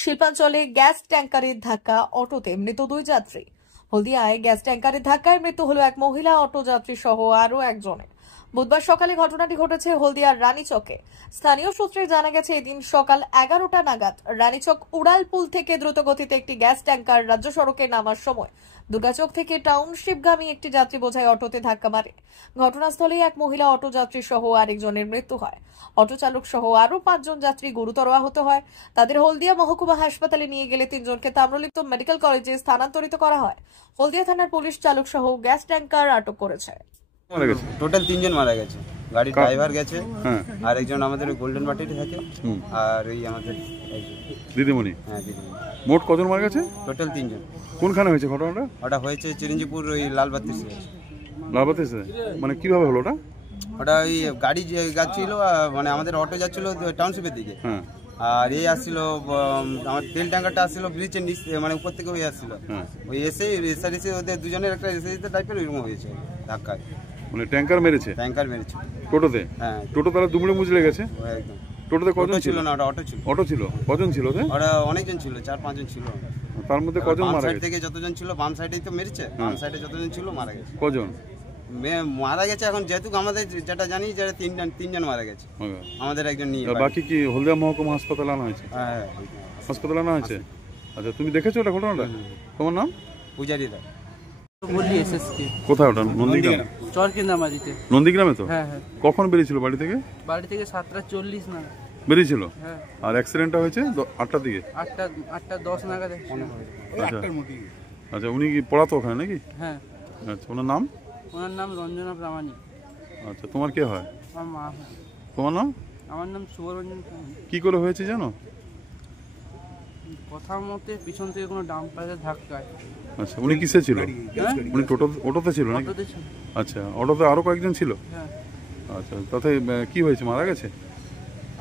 শিল্পাঞ্চলে গ্যাস ট্যাঙ্কারের ধাক্কা অটোতে মৃত 2 যাত্রী। হলদিয়ায় গ্যাস ট্যাঙ্কারের ধাক্কায় মৃত্যু হলো এক মহিলা অটো যাত্রী সহ আরো একজনের। বুধবার সকালে ঘটনাটি ঘটেছে হলদিয়ার রানীচকে। স্থানীয় সূত্রে জানা গেছে এদিন সকাল 11টা নাগাদ রানীচক উড়ালপুল থেকে দ্রুতগতিতে একটি গ্যাস ট্যাঙ্কার রাজ্য সড়কে নামার সময় দুর্গাচক থেকে টাউনশিপগামী একটি যাত্রী বোঝাই অটোতে ধাক্কা মারে। ঘটনাস্থলেই এক মহিলা অটো যাত্রী সহ আরেকজনের মৃত্যু হয়। অটো চালক সহ আরো 5 জন যাত্রী গুরুতর আহত হয়। তাদের হলদিয়া মহকুমা হাসপাতালে নিয়ে গেলে 3 জনকে তাম্রলিপ্ত মেডিকেল কলেজে স্থানান্তরিত করা হয়। হলদিয়া থানার পুলিশ চালক সহ গ্যাস ট্যাঙ্কার আটক করেছে। টোটাল 3 জন মারা গেছে। গাড়ির ড্রাইভার গেছে, আর একজন আমাদের গোল্ডেন বাটিতে থাকে, আর এই আমাদের দিদিমণি। হ্যাঁ, দিদিমণি। মোট কজন মারা গেছে? টোটাল 3 জন। কোনখানে হয়েছে ঘটনাটা? ওটা হয়েছে চিরঞ্জিপুর ওই লালবাতিসে। লালবাতিসে মানে কিভাবে হলো ওটা? ওটা ওই গাড়ি যে যাচ্ছিল, মানে আমাদের অটো যাচ্ছিল টাউনশিপের দিকে, আর এই আসছিল আমার তেল ট্যাঙ্কারটা আসছিল ব্রিজের নিচ, মানে উপর থেকে ওই আসছিল, ওই এসে এসে ওদের দুজনের একটা এসে টাইপের ওইরকম হয়েছে ধাক্কায়। মানে ট্যাঙ্কার মেরেছে? ট্যাঙ্কার মেরেছে টোটোতে। হ্যাঁ, টোটো তাহলে দুমড়ে মুচড়ে গেছে একদম। টোটোতে কজন ছিল? না, ওটা অটো ছিল। অটো ছিল। কজন ছিল ওতে? ওরা অনেকজন ছিল, 4-5 জন ছিল। তার মধ্যে কজন মারা গেছে? থেকে যতজন ছিল, বাম সাইডেই তো মেরেছে, বাম সাইডে যতজন ছিল মারা গেছে। কজন মারা গেছে এখন যেহেতু আমাদের যেটা জানি যে 3 জন মারা গেছে, আমাদের একজন নিয়ে। বাকি কি হলদিয়া মহকুমা হাসপাতালে আনা হয়েছে? হ্যাঁ, হাসপাতালে আনা হয়েছে। আচ্ছা, তুমি দেখেছো ওটা ঘটনাটা? তোমার নাম? পূজারি দা। বললি এসএসকে। কোথায় ওটা? নন্দীগ্রাম। চরকিন্দামারিতে। নন্দীগ্রামে তো? হ্যাঁ হ্যাঁ। কখন বেরিয়েছিল বাড়ি থেকে? বাড়ি থেকে 7:40 নাগাদ বেরিয়েছিল। হ্যাঁ। আর অ্যাক্সিডেন্টটা হয়েছে 8টার দিকে? 8:10 নাগাদ। আচ্ছা, উনি কি পড়াতো ওখানে নাকি? হ্যাঁ। আচ্ছা, ওনার নাম? ওনার নাম রঞ্জনা প্রামাণিক। আচ্ছা, তোমার কে হয়? আমার মা। তোমার নাম? আমার নাম শুভরঞ্জন প্রামাণিক। কি করে হয়েছে জানো? কথা মতে পিছন থেকে কোনো ডাম্পারের ধাক্কায়। আচ্ছা, উনি কিসে ছিল? উনি অটোতে ছিল নাকি? অটোতে ছিল। আচ্ছা, অটোতে আরো কয়েকজন ছিল? হ্যাঁ। আচ্ছা, তাতে কি হয়েছে? মারা গেছে?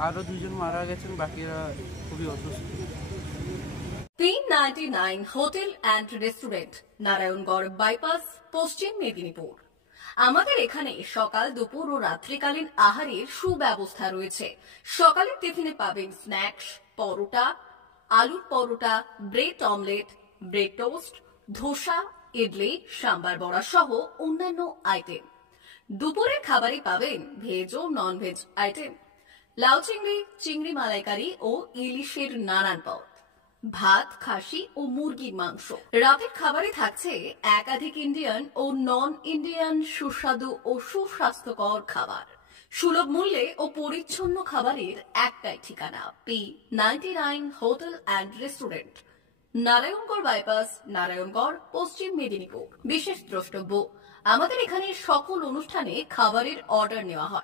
আরো 2 জন মারা গেছেন, বাকিরা খুবই অসুস্থ। 399 hotel and restaurant, Narayangarh bypass, পশ্চিম মেদিনীপুর। আমাদের এখানে সকাল, দুপুর ও রাত্রিকালীন আহারের সুব্যবস্থা রয়েছে। সকালের টিফিনে পাবেন স্ন্যাক্স, পরোটা, আলুর paratha, bread omelette, bread toast, dosa, idli, sambar vada সহ অন্যান্য আইটেম। দুপুরের খাবারে পাবেন ভেজ ও নন ভেজ আইটেম, লাউ চিংড়ি, চিংড়ি মালাইকারি ও ইলিশের নানান পদ, ভাত, খাসি ও মুরগির মাংস। রাতের খাবারে থাকছে একাধিক ইন্ডিয়ান ও নন ইন্ডিয়ান সুস্বাদু ও সুস্বাস্থ্যকর খাবার। সুলভ মূল্যে ও পরিচ্ছন্ন খাবারের একটাই ঠিকানা, P99 hotel and restaurant, Narayangarh bypass, Narayangarh, পশ্চিম মেদিনীপুর। বিশেষ দ্রষ্টব্য, আমাদের এখানে সকল অনুষ্ঠানে খাবারের অর্ডার নেওয়া হয়।